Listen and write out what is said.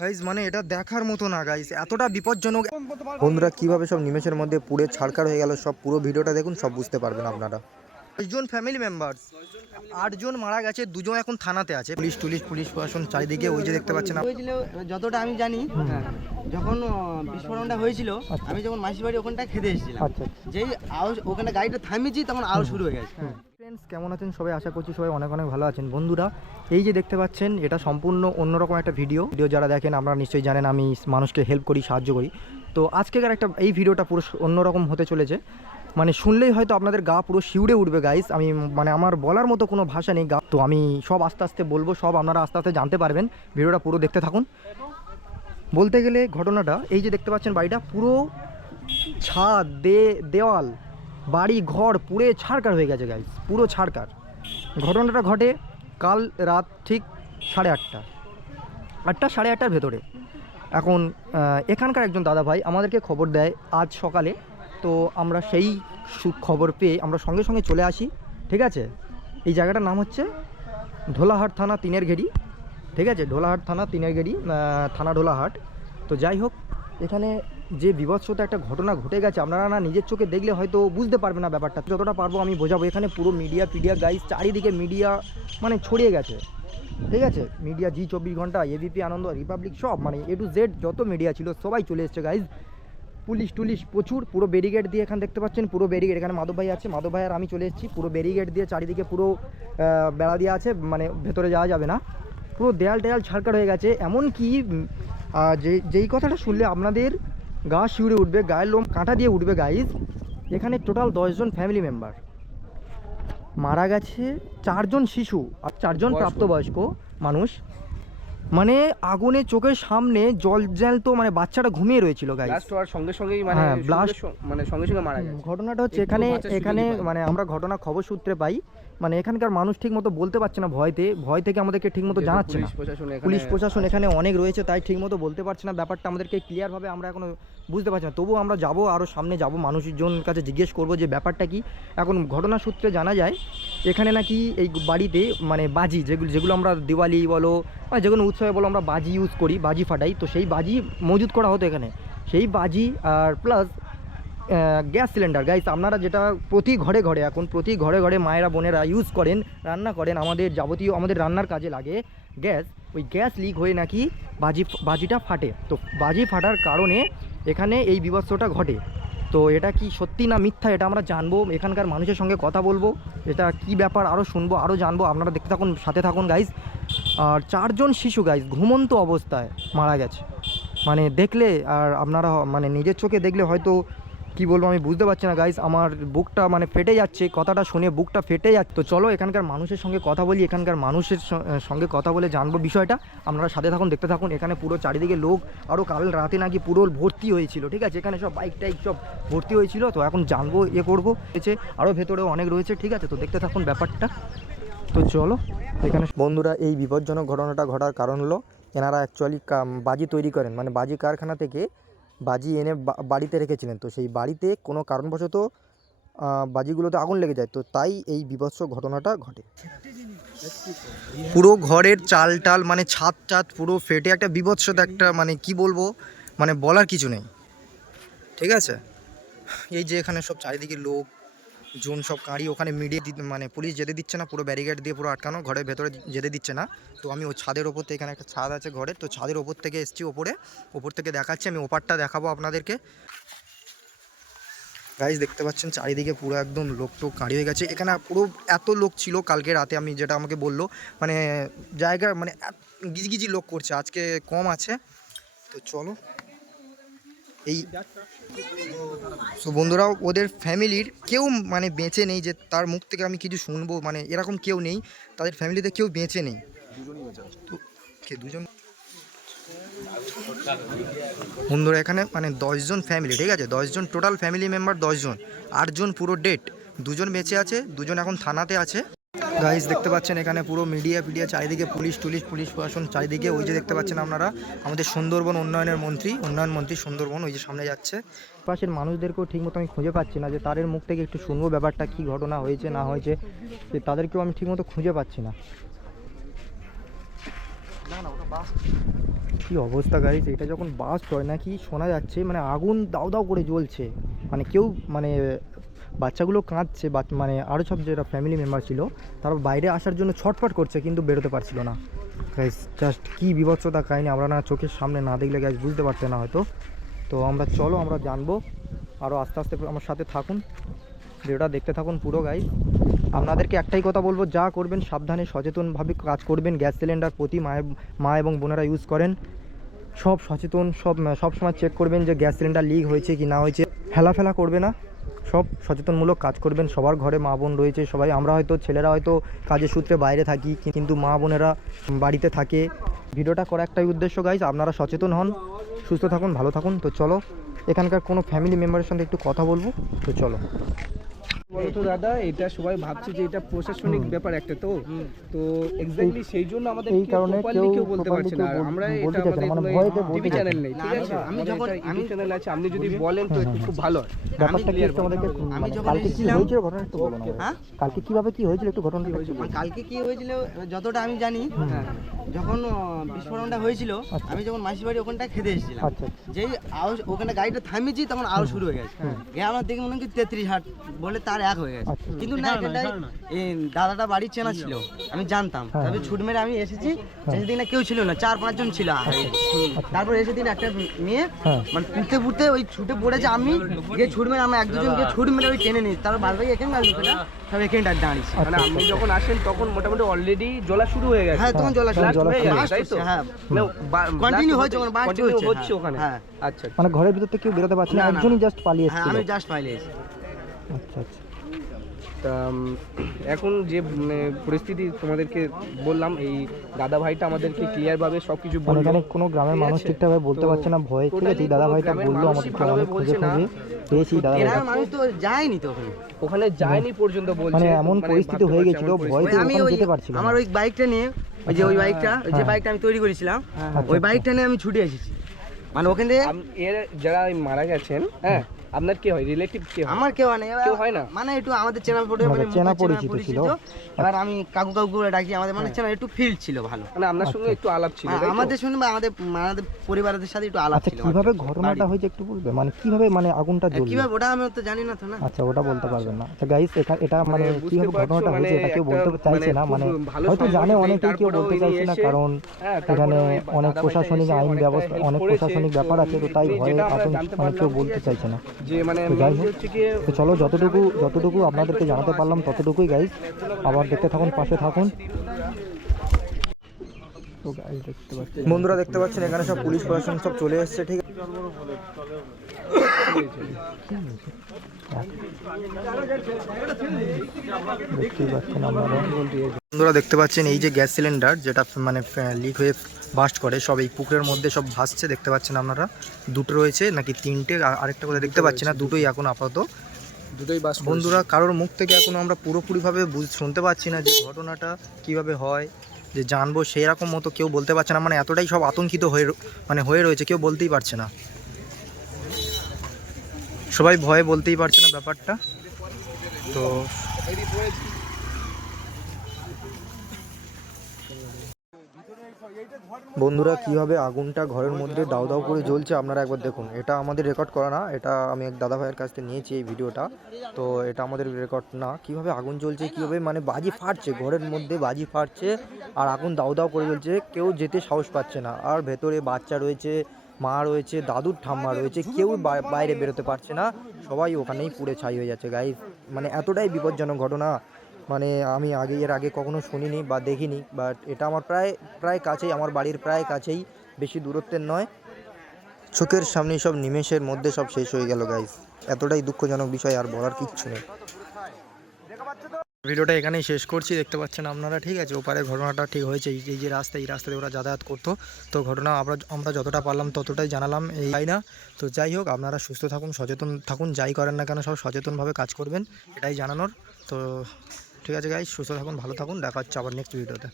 Guys মানে এটা দেখার মতো না গাইজ এতটা বিপজ্জনক। বন্ধুরা কীভাবে সব নিমেষের মধ্যে পুড়ে ছাড়কার হয়ে গেল সব পুরো ভিডিওটা দেখুন সব বুঝতে পারবেন আপনারা। দশজন ফ্যামিলি মেম্বার আটজন মারা গেছে দুজন এখন থানাতে আছে। পুলিশ টুলিশ পুলিশ প্রশাসন চারিদিকে ওই যে দেখতে পাচ্ছেন যতটা আমি জানি যখন বিস্ফোরণটা হয়েছিল আমি যখন মাসির বাড়ি ওখানটা খেতে এসেছিলাম। আচ্ছা যেই আওয়াজ ওখানে গাড়িটা থামিয়েছি তখন আওয়াজ শুরু হয়ে গেছে। ফ্রেন্ডস কেমন আছেন? সবাই আশা করছি সবাই অনেক অনেক ভালো আছেন। বন্ধুরা, এই যে দেখতে পাচ্ছেন, এটা সম্পূর্ণ অন্যরকম একটা ভিডিও ভিডিও যারা দেখেন, আপনারা নিশ্চয়ই জানেন, আমি মানুষকে হেল্প করি, সাহায্য করি। তো আজকেকার একটা এই ভিডিওটা পুরো অন্যরকম হতে চলেছে। মানে শুনলেই হয়তো আপনাদের গা পুরো শিউড়ে উঠবে গাইস আমি মানে আমার বলার মতো কোনো ভাষা নেই, গা। তো আমি সব আস্তে আস্তে বলব, সব আপনারা আস্তে আস্তে জানতে পারবেন। ভিডিওটা পুরো দেখতে থাকুন। বলতে গেলে ঘটনাটা, এই যে দেখতে পাচ্ছেন বাড়িটা, পুরো ছাদ দে দেওয়াল। বাড়ি, ঘর পুরে ছাড়কার হয়ে গেছে গাইস পুরো ছাড়কার। ঘটনাটা ঘটে কাল রাত ঠিক সাড়ে আটটা। আটটা, সাড়ে আটটার ভেতরে। এখন এখানকার একজন দাদা ভাই আমাদেরকে খবর দেয় আজ সকালে। তো আমরা সেই খবর পেয়ে আমরা সঙ্গে সঙ্গে চলে আসি, ঠিক আছে? এই জায়গাটার নাম হচ্ছে ঢোলাহাট থানা তিনের ঘেরি, ঠিক আছে? ঢোলাহাট থানা তিনের ঘেরি থানা ঢোলাহাট তো যাই হোক, এখানে যে বিভৎসতা একটা ঘটনা ঘটে গেছে, আপনারা না নিজের চোখে দেখলে হয়তো বুঝতে পারবে না ব্যাপারটা। যতটা পারব আমি বোঝাবো। এখানে পুরো মিডিয়া পিডিয়া গাইস চারিদিকে মিডিয়া মানে ছড়িয়ে গেছে। ঠিক আছে? মিডিয়া জি চব্বিশ ঘণ্টা এবিপি আনন্দ রিপাবলিক সব মানে এ টু জেড যত মিডিয়া ছিল, সবাই চলে এসছে গাইজ পুলিশ টুলিশ প্রচুর, পুরো ব্যারিগেড দিয়ে এখানে দেখতে পাচ্ছেন, পুরো ব্যারিগেড এখানে মাধব ভাই আছে, মাধব ভাই আর আমি চলে এসেছি। পুরো ব্যারিগেড দিয়ে চারিদিকে পুরো বেড়া দেওয়া আছে মানে ভেতরে যাওয়া যাবে না। পুরো দেয়াল টেয়াল ছাড়কার হয়ে গেছে। এমন কি যে, যেই কথাটা শুনলে আপনাদের গা শিউড়ে উঠবে গায়ের লোম কাঁটা দিয়ে উঠবে গাইজ এখানে টোটাল দশজন ফ্যামিলি মেম্বার মারা গেছে চারজন শিশু আর চারজন প্রাপ্তবয়স্ক মানুষ। মানে আগুনে চোখের সামনে জল জ্যালতো মানে বাচ্চাটা ঘুমিয়ে রয়েছিল সঙ্গে মানে হ্যাঁ, সঙ্গে সঙ্গে- মানে সঙ্গে সঙ্গে মারা গেছে। ঘটনাটা হচ্ছে এখানে এখানে মানে আমরা ঘটনা খবর সূত্রে পাই। মানে এখানকার মানুষ ঠিক মতো বলতে পারছে না ভয়তে ভয় থেকে আমাদেরকে ঠিক মতো জানাচ্ছে না। পুলিশ প্রশাসন এখানে পুলিশ প্রশাসন এখানে অনেক রয়েছে তাই ঠিক মতো বলতে পারছে না। ব্যাপারটা আমাদেরকে ক্লিয়ারভাবে আমরা এখনও বুঝতে পারছি না। তবুও আমরা যাব আরও সামনে যাব। মানুষজন কাছে জিজ্ঞেস করব যে ব্যাপারটা কি। এখন ঘটনা সূত্রে জানা যায় এখানে নাকি এই বাড়িতে মানে বাজি যেগুলো যেগুলো আমরা দিওয়ালি বলো বা যে কোনো উৎসবে বলো আমরা বাজি ইউজ করি বাজি ফাটাই। তো সেই বাজি মজুত করা হতো এখানে। সেই বাজি আর প্লাস গ্যাস সিলিন্ডার। গাইস আপনারা যেটা প্রতি ঘরে ঘরে এখন, প্রতি ঘরে ঘরে মায়েরা, বোনেরা ইউজ করেন, রান্না করেন, আমাদের যাবতীয় আমাদের রান্নার কাজে লাগে। গ্যাস ওই গ্যাস লিক হয়ে নাকি বাজি, বাজিটা ফাটে। তো বাজি ফাটার কারণে এখানে এই বিভৎসটা ঘটে। তো এটা কি সত্যি না মিথ্যা, এটা আমরা জানব। এখানকার মানুষের সঙ্গে কথা বলব। এটা কি ব্যাপার আরও শুনব আরও জানব। আপনারা দেখতে থাকুন, সাথে থাকুন গাইস আর চারজন শিশু গাইস ঘুমন্ত অবস্থায় মারা গেছে। মানে দেখলে আর আপনারা মানে নিজের চোখে দেখলে হয়তো কি বলব আমি বুঝতে পারছি না গাইজ আমার বুকটা মানে ফেটে যাচ্ছে, কথাটা শুনে বুকটা ফেটে যাচ্ছে। তো চলো এখানকার মানুষের সঙ্গে কথা বলি, এখানকার মানুষের সঙ্গে কথা বলে জানব বিষয়টা। আপনারা সাথে থাকুন, দেখতে থাকুন, এখানে পুরো চারিদিকে লোক। আরও কাল রাতে নাকি পুরো ভর্তি হয়েছিল, ঠিক আছে? এখানে সব বাইক টাইক সব ভর্তি হয়েছিল, তো এখন জানব ইয়ে করব। হয়েছে আরও ভেতরেও অনেক রয়েছে, ঠিক আছে? তো দেখতে থাকুন ব্যাপারটা। তো চলো, এখানে বন্ধুরা, এই বিপজ্জনক ঘটনাটা ঘটার কারণ হলো, এনারা অ্যাকচুয়ালি বাজি তৈরি করেন। মানে বাজি কারখানা থেকে বাজি এনে বাড়িতে রেখেছিলেন। তো সেই বাড়িতে কোনো কারণবশত বাজিগুলোতে আগুন লেগে যায়। তো তাই এই বিভৎস ঘটনাটা ঘটে। পুরো ঘরের চাল টাল মানে ছাদ টাদ পুরো ফেটে একটা বিভৎস একটা মানে কি বলব মানে বলার কিছু নেই। ঠিক আছে? এই যে এখানে সব চারিদিকে লোক জোন সব কাঁড়ি ওখানে মিডিয়ে মানে পুলিশ যেতে দিচ্ছে না, পুরো ব্যারিকেড দিয়ে পুরো আটকানো, ঘরের ভেতরে যেতে দিচ্ছে না। তো আমি ওই ছাদের ওপর থেকে, এখানে একটা ছাদ আছে ঘরের, তো ছাদের ওপর থেকে এসছি ওপরে। ওপর থেকে দেখাচ্ছি, আমি ওপারটা দেখাবো আপনাদেরকে। গাইজ দেখতে পাচ্ছেন, চারিদিকে পুরো একদম লোক তো কাঁড়ি হয়ে গেছে। এখানে পুরো এত লোক ছিল কালকে রাতে, আমি যেটা আমাকে বলল মানে জায়গা মানে গিজগিজি লোক করছে, আজকে কম আছে। তো চলো এই সো বন্ধুরা, ওদের ফ্যামিলির কেউ মানে বেঁচে নেই যে তার মুখ থেকে আমি কিছু শুনব মানে এরকম কেউ নেই, তাদের ফ্যামিলিতে কেউ বেঁচে নেই। তো দুজন? বন্ধুরা, এখানে মানে দশজন ফ্যামিলি, ঠিক আছে? দশজন টোটাল ফ্যামিলি মেম্বার দশজন। আটজন পুরো ডেট দুজন বেঁচে আছে, দুজন এখন থানাতে আছে। গাইজ দেখতে পাচ্ছেন এখানে পুরো মিডিয়া ফিডিয়া চারিদিকে পুলিশ টুলিশ পুলিশ প্রশাসন চারিদিকে ওই যে দেখতে পাচ্ছেন আপনারা আমাদের সুন্দরবন উন্নয়নের মন্ত্রী উন্নয়ন মন্ত্রী সুন্দরবন ওই যে সামনে যাচ্ছে। পাশের মানুষদেরকেও ঠিকমতো আমি খুঁজে পাচ্ছি না যে তাদের মুখ থেকে একটু শুনব ব্যাপারটা কি ঘটনা হয়েছে না হয়েছে যে তাদেরকেও আমি ঠিকমতো খুঁজে পাচ্ছি না। কি অবস্থা গাইজ এটা যখন বাস্ট হয় নাকি শোনা যাচ্ছে মানে আগুন দাও দাও করে জ্বলছে। মানে কেউ মানে বাচ্চাগুলো কাঁদছে, বা মানে আরও সব যেটা ফ্যামিলি মেম্বার ছিল, তারা বাইরে আসার জন্য ছটফট করছে, কিন্তু বেরোতে পারছিল না। গাইজ জাস্ট কী বিভৎসতা কাহিনি, আমরা না চোখের সামনে না দেখলে গাইজ বুঝতে পারতে না হয়তো। তো আমরা চলো, আমরা জানব। আরও আস্তে আস্তে আমার সাথে থাকুন। ভিডিওটা দেখতে থাকুন পুরো গাইজ আপনাদেরকে একটাই কথা বলব, যা করবেন সাবধানে, সচেতনভাবে কাজ করবেন। গ্যাস সিলিন্ডার প্রতি মায়ের মা এবং বোনেরা ইউজ করেন। সব সচেতন, সব সব সময় চেক করবেন যে গ্যাস সিলিন্ডার লিক হয়েছে কি না হয়েছে। ফেলা ফেলা করবে না। সব সচেতনমূলক কাজ করবেন, সবার ঘরে মা বোন রয়েছে, সবাই। আমরা হয়তো ছেলেরা হয়তো কাজের সূত্রে বাইরে থাকি, কিন্তু মা বোনেরা বাড়িতে থাকে। ভিডিওটা করা একটাই উদ্দেশ্য গাইজ আপনারা সচেতন হন, সুস্থ থাকুন, ভালো থাকুন। তো চলো, এখানকার কোনো ফ্যামিলি মেম্বারের সঙ্গে একটু কথা বলব, তো চলো। বলতো দাদা এটা সবাই ভাবছে যে এটা প্রশাসনিক ব্যাপার একটা তো। তো এক্স্যাক্টলি সেই জন্য আমাদের এই কারণে কেউ বলতে পারছে না। আমরা এটা আমাদের মানে ভয়তে বলতে টিভি চ্যানেল নেই ঠিক আছে? আমি যখন- আমি- চ্যানেল আছে আপনি যদি বলেন তো একটু খুব ভালো ব্যাপারটা কি আমাদেরকে আমি যখন কালকে কি হয়েছিল ঘটনা একটু বলো না আমাদের। হ্যাঁ? কালকে কীভাবে কি হয়েছিল একটু ঘটনাটা কালকে কি হয়েছিল? যতটা আমি জানি হ্যাঁ। যখন বিস্ফোরণটা হয়েছিল আচ্ছা। আমি যখন মাসির বাড়ি ওখানটা খেতে এসেছিলাম আচ্ছা যেই আওয়াজ ওখানে গাড়িটা থামিয়েছি তখন আওয়াজ শুরু হয়ে গেছে। গিয়ে আমার দেখে মনে হয় তেত্রিশ হাট বলে তার এক হয়ে গেছে। আচ্ছা। কিন্তু না এখানটায় দাদাটা বাড়ির চেনা ছিল। আমি জানতাম। হ্যাঁ। তবে ছুট মেরে আমি এসেছি সেদিন না কেউ ছিল না চার পাঁচজন ছিল তারপর এসে দিন একটা মেয়ে হ্যাঁ। মানে পুঁতে পুঁতে ওই ছুটে পড়েছে আমি গিয়ে ছুট মেরে আমরা এক দুজন গিয়ে ছুট মেরে ওই টেনে নিই তারপর বাদ বাকি এখানে আর লোকেরা সব এখানে দাঁড়িয়েছে। মানে আপনি যখন আসেন তখন মোটামুটি অলরেডি জ্বলা শুরু হয়ে গেছে। হ্যাঁ তখন জলা জলা হয়ে। শুরু তো? হ্যাঁ হচ্ছে, ওখানে হচ্ছে, হ্যাঁ, ওখানে। হ্যাঁ। আচ্ছা মানে ঘরের ভিতর থেকে কেউ বেরোতে পারছে না। একজনই জাস্ট পালিয়ে হ্যাঁ আমি জাস্ট পালিয়ে এসে আচ্ছা আচ্ছা। তা, এখন যে উম, পরিস্থিতি তোমাদেরকে বললাম এই দাদা ভাইটা আমাদেরকে ক্লিয়ার ভাবে সবকিছু মানে এখানে কোনো গ্রামের মানুষ? ঠিকঠাকভাবে বলতে পারছে না ভয়। ঠিক আছে দাদা ভাইটা বলল আমাদেরকে ভালোভাবে খুঁজে খুঁজে পেয়েছি দাদা ভাইটা মানুষ তো যায়নি তো ওখানে? ওখানে যায়নি পর্যন্ত বলছে। মানে এমন মানে পরিস্থিতি হয়ে গেছিল, ভয় তো আমি যেতে পারছিল আমার ওই বাইকটা নিয়ে ওই যে ওই বাইকটা ওই যে হ্যাঁ। বাইকটা আমি তৈরি করেছিলাম আচ্ছা, ওই আচ্ছা। বাইকটা নিয়ে আমি ছুটে এসেছি। মানে ওখান থেকে এর যারা মারা গেছেন হ্যাঁ আপনার কে হয়? রিলেটিভ কে আমার কেউ নেই কেউ হয় না? মানে একটু আমাদের চেনা ফটো মানে চেনা পরিচিত ছিল। এবার আমি কাকু কাকু করে ডাকি। আমাদের মানে চেনা একটু ফিল্ড ছিল ভালো। মানে আপনার সঙ্গে একটু আলাপ ছিল হ্যাঁ? আমাদের শুনে বা আমাদের আমাদের পরিবারের সাথে একটু আলাপ আচ্ছা ছিল কীভাবে ঘটনাটা। হয়েছে একটু বলবে? মানে কীভাবে মানে আগুনটা হ্যাঁ, জ্বললো? কীভাবে? ওটা আমি তো জানি না তো না। আচ্ছা ওটা বলতে পারবেন না। আচ্ছা গাইস এটা মানে বুঝতে কীভাবে ঘটনাটা মানে হয়েছে এটা কেউ বলতে চাইছে না? মানে মানে ভালো হয়তো জানে নেই, অনেকেই কেউ বলতে চাইছে না কারণ হ্যাঁ, এখানে অনেক প্রশাসনিক আইন ব্যবস্থা অনেক প্রশাসনিক ব্যাপার আছে তো তাই ভয়ে আতঙ্ক মানে কেউ বলতে চাইছে না। যে মানে তো চলো যতটুকু যতটুকু আপনাদেরকে জানাতে পারলাম ততটুকুই গাইজ আবার দেখতে থাকুন পাশে থাকুন। বন্ধুরা দেখতে পাচ্ছেন এখানে সব পুলিশ প্রশাসন সব চলে এসেছে ঠিক আছে? বন্ধুরা দেখতে পাচ্ছেন এই যে গ্যাস সিলিন্ডার যেটা মানে লিক হয়ে বাস্ট করে সব এই পুকুরের মধ্যে সব ভাসছে দেখতে পাচ্ছেন আপনারা? দুটো রয়েছে নাকি তিনটে আরেকটা কথা দেখতে পাচ্ছি না দুটোই এখন আপাতত। দুটোই বাস বন্ধুরা কারোর মুখ থেকে এখনও আমরা পুরোপুরিভাবে বুঝ- শুনতে পাচ্ছি না যে ঘটনাটা কীভাবে হয়। যে জানব সেই রকম মতো কেউ বলতে পারছে না। মানে এতটাই সব আতঙ্কিত হয়ে মানে হয়ে রয়েছে, কেউ বলতেই পারছে না। সবাই ভয়ে বলতেই পারছে না ব্যাপারটা। তো বন্ধুরা, কীভাবে আগুনটা ঘরের মধ্যে দাও দাও করে জ্বলছে আপনারা একবার দেখুন। এটা আমাদের রেকর্ড করা না, এটা আমি এক দাদা ভাইয়ের কাছ থেকে নিয়েছি এই ভিডিওটা। তো এটা আমাদের রেকর্ড না, কীভাবে আগুন জ্বলছে, কীভাবে মানে বাজি ফাটছে, ঘরের মধ্যে বাজি ফাটছে আর আগুন দাও দাও করে জ্বলছে, কেউ যেতে সাহস পাচ্ছে না। আর ভেতরে বাচ্চা রয়েছে, মা রয়েছে, দাদুর ঠাম্মা রয়েছে, কেউ বাইরে বেরোতে পারছে না, সবাই ওখানেই পুড়ে ছাই হয়ে যাচ্ছে গাইজ মানে এতটাই বিপজ্জনক ঘটনা। মানে আমি আগে, এর আগে কখনো শুনিনি বা দেখিনি বাট এটা আমার প্রায় প্রায় কাছেই, আমার বাড়ির প্রায় কাছেই, বেশি দূরত্বের নয়। চোখের সামনে সব নিমেষের মধ্যে সব শেষ হয়ে গেল গাইজ এতটাই দুঃখজনক বিষয়, আর বলার কিচ্ছু নেই। ভিডিওটা এখানেই শেষ করছি, দেখতে পাচ্ছেন আপনারা, ঠিক আছে? ওপারে ঘটনাটা ঠিক হয়েছে এই যে রাস্তা, এই রাস্তাতে ওরা যাতায়াত করতো। তো ঘটনা আমরা আমরা যতটা পারলাম, ততটাই জানালাম, এই তাই না? তো যাই হোক, আপনারা সুস্থ থাকুন, সচেতন থাকুন, যাই করেন না কেন, সব সচেতনভাবে কাজ করবেন, এটাই জানানোর। তো ঠিক আছে গাই সুস্থ থাকুন ভালো থাকুন দেখা হচ্ছে আবার নেক্সট ভিডিওতে